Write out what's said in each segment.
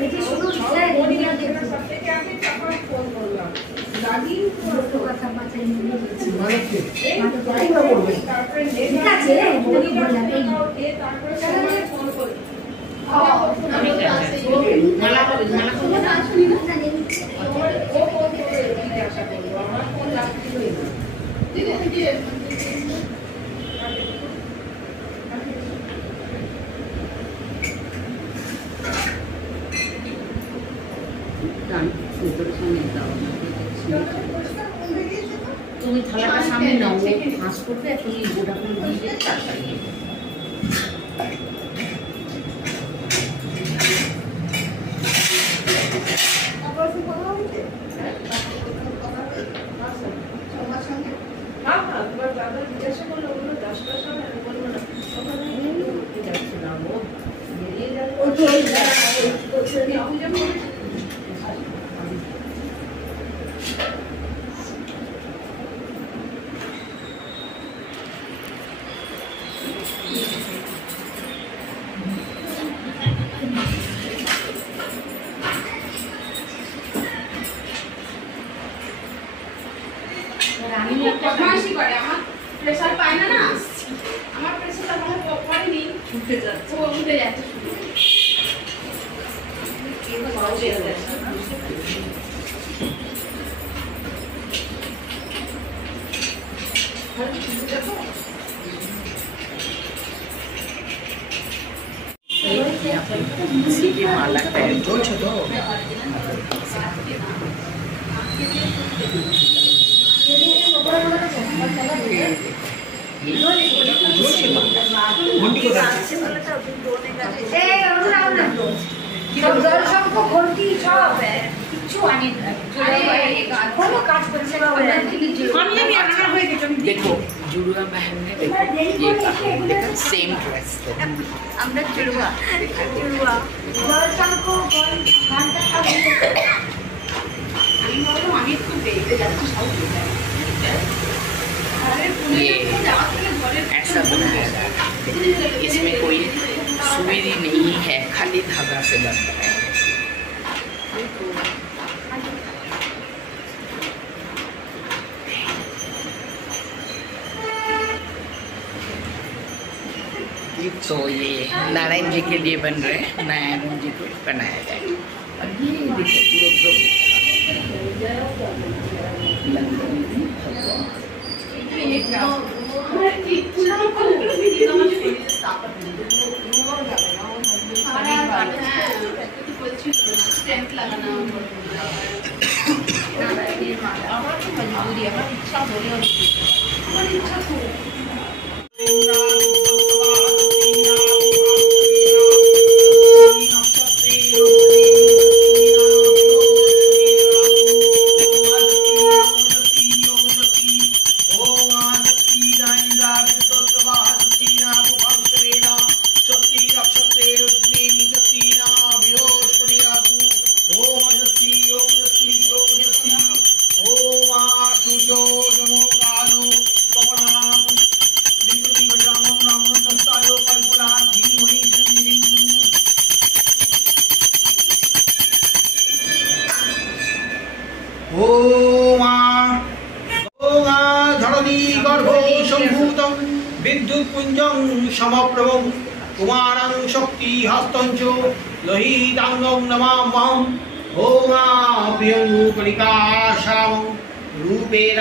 এই যে শুধু সবথেকে আগে তারপর ফোন করলাম দাদি তো কথা বাঁচাই নিয়ে গেছি মানে কি তারপরে নেট আছে বললাম এই তারপরে ফোন করি মালা আসেনি না ও ফোন করে জিজ্ঞাসা করবো আমার ফোন লাগছিলই না দিদি তুমি থালাটা সামনে নাও হাঁস করবে তুমি গোটা ফুল দিয়ে তাড়াতাড়ি জিজ্ঞাসা করলো ওগুলো 10টার সময় আমি বলবো না যাচ্ছে না ও বেরিয়ে যাবে বদমাইশি করে আমার প্রেসার পায় না না আমার প্রেসারটা মনে পড়েনি উঠে যাচ্ছে ও উঠে যাচ্ছে माला जो छोटो देखो जुड़वा बहन ने देखो सेम ड्रेस আমরা চুড়ুয়া চুড়ুয়া আমি একটু দেখতে যাচ্ছি সব ऐसा बनाया इसमें कोई सुई नहीं है खाली धागा से बनता है तो ये नारायण जी के लिए बन रहे हैं नारायण जी को बनाया जाए और ये देखो विद्युत्पुंजं समप्रभं कुमारं शक्ति हस्तंच लोहितांगं नमाम्यहम् ओम प्रियं रूपनिकाशां रूपेण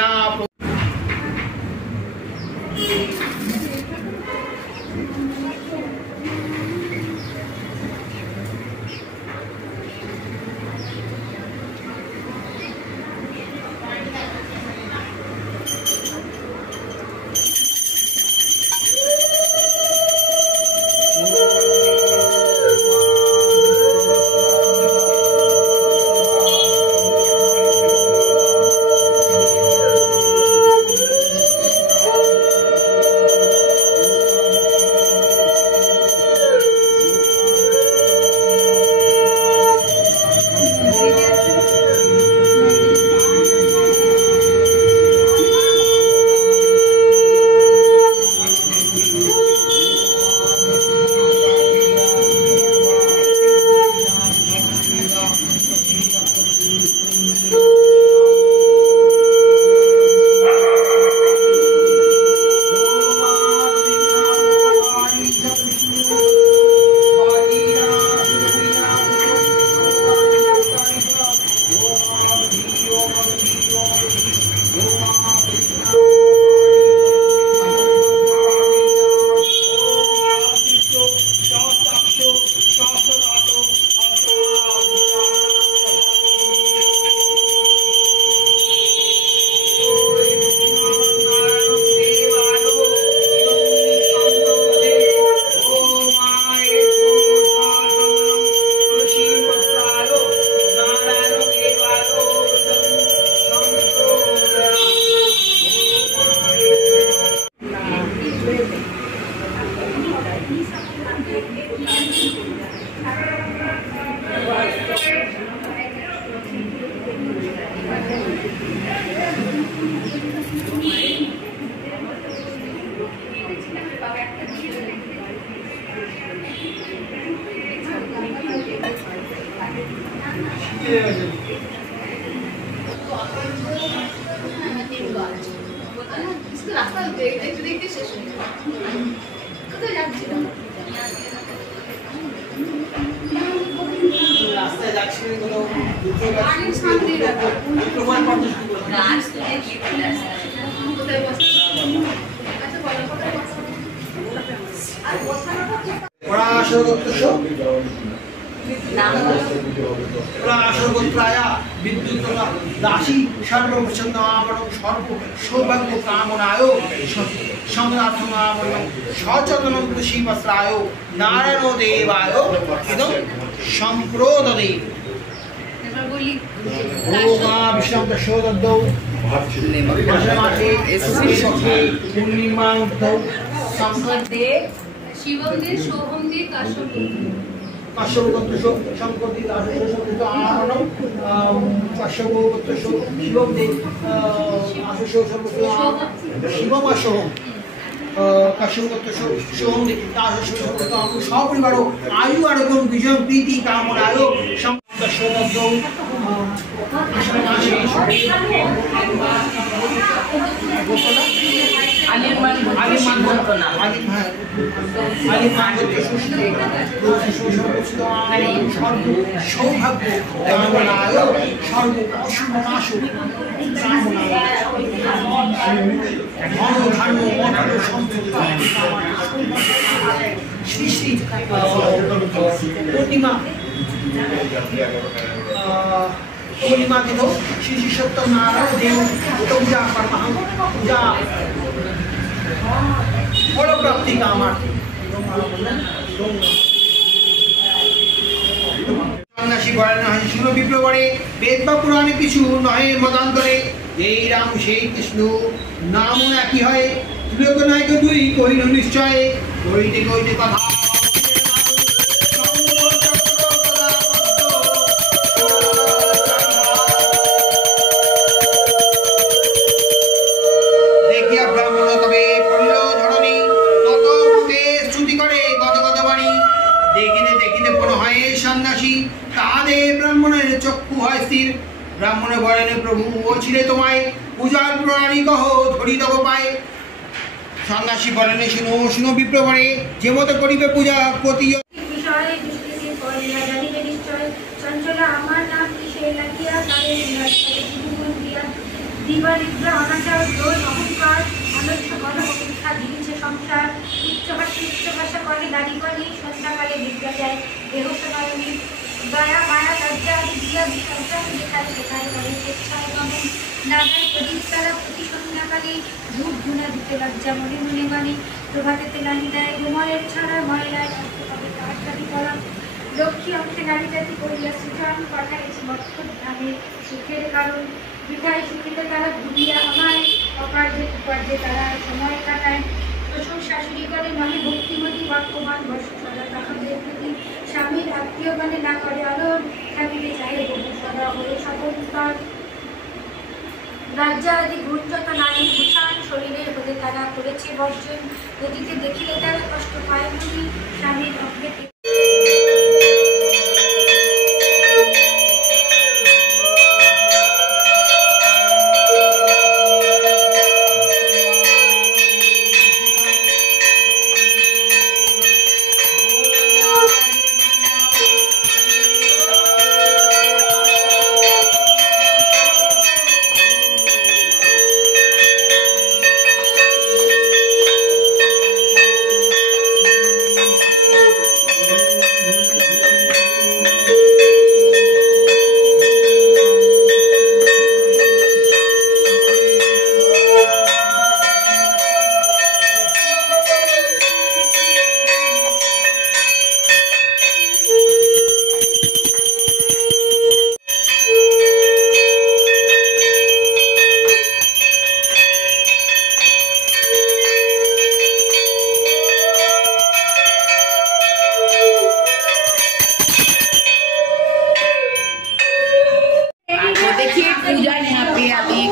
রাস্তা দেখতে দেখতে শেষ হয়ে গেল। কোথায় যাচ্ছিল? রাস্তায় যাচ্ছি কোনো বাড়ির সামনে ব্যাপার। প্রমাণ করতে শুরু করলাম। কোথায় বসে? আচ্ছা বলো কোথায় বসে? আর বসানোটা পরাশরগোত্রস্য পরাশরগোত্রায় বিদ্যুৎ দাসী সর্বপ্রসন্নামনং সর্ব সৌভাগ্য কামনায় সংরাথনামনং সচতনং তুষিবস্ত্রায় নারায়ণ দেবায় ইদং সম্প্রদদে এবার বলি ওমা বিষ্ণু দশোদদ্দৌ মাসে মাসে পূর্ণিমা উদ্ধৌ শঙ্কর দে শিবম দে শোভম দে কাশ্যপ দে কাশ্যপগোত্রস্য শঙ্করদে দাসস্য আরণং কাশ্যপগোত্রস্য শিবম দে আশস্য শিবম আশোহম কাশ্যপগোত্রস্য সোহম দে দাসস্য সপরিবার আয়ু আরোগ্যম বিজয় প্রীতি কামনায় দশোদদ্দৌ মাসে মাসে আলিমান বলতো না সৌভাগ্য কামনায় সর্ব অশুভ নাশ ধর্ম মন্ত্র সম্পত্তি শ্রী শ্রী পূর্ণিমা পূর্ণিমাদিত শ্রী শ্রী সত্যনারায়ণ দেব পূজা কর্মাহং পূজা ফলপ্রাপ্তি কামার্থে সন্ন্যাসী বলেন শুনো বিপ্লবরে বেদ বা পুরাণে কিছু নহে মতান্তরে এই রাম সেই কৃষ্ণ নামও একই হয় লোক নায়ক দুই কহিল নিশ্চয় কইতে কইতে কথা দেখিয়া ব্রাহ্মণ তবে পড়ল ঝরণী তত মুখে স্তুতি করে গত গত বাণী দেখিতে দেখিতে কোন হয় সন্ন্যাসী তাহাদের ব্রাহ্মণের চক্ষু হয় স্থির ব্রাহ্মণে বলেন প্রভু ও ছিলে তোমায় পূজার প্রণালী কহ ধরি দেব পায় সন্ন্যাসী বলেন শুনো শুনো বিপ্রবরে যে মতো করিবে পূজা প্রতি বিষয়ে দুষ্কৃতি করিয়া জানিবে নিশ্চয় চঞ্চলা আমার নাম কিসে লাগিয়া কালে জীবন দিয়া দিবানিদ্রা অনাচার দোষ অহংকার অনর্থ গণপরীক্ষা দিয়েছে সংসার উচ্চভাষা করে দাড়ি করে সন্ধ্যাকালে বিদ্যা যায় দেহ সনায়নী দয়া মায়া লজ্জা আদি দিয়া বিসর্জন যেখানে যেখানে করে স্বেচ্ছায় গমন নাগায় প্রদীপ তারা প্রতি সন্ধ্যাকালে ধূপ ধুনা দিতে লজ্জা মনে মনে মানে প্রভাতে তেলানি দেয় গোময়ের ছাড়া ময়লায় কাঠকাটি করা লক্ষ্মী অংশে নারী জাতি করিয়া সৃজন পাঠাইছি বৎসর ধামে সুখের কারণ বৃথায় সুখীতে তারা ভুলিয়া আমায় অকার্যে কুকার্যে তারা সময় কাটায় শ্বশুর শাশুড়ি করে নহে ভক্তিমতী বাক্যবান বর্ষ সদা তাহাদের প্রতি স্বামীর আত্মীয়গণে না করে আলোর থাকিতে চাই বহু সদা হয়ে সকল স্তর রাজ্যা আদি গুঞ্জত নারী ভূষণ শরীরের হতে তারা করেছে বর্জন অতীতে দেখিলে তারা কষ্ট পায় বলি স্বামীর অগ্রেতে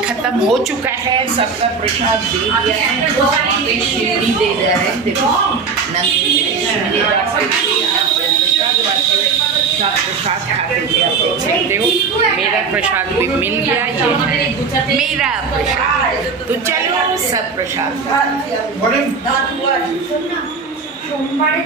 खत्म हो चुका है, सबका प्रसाद दे दिया है। वहाँ पे शिवड़ी दे रहे हैं, देखो सब प्रसाद खाते थे, आप देख सकते हो। मेरा प्रसाद भी मिल गया, ये मेरा प्रसाद। तो चलो सब प्रसाद সোমবারে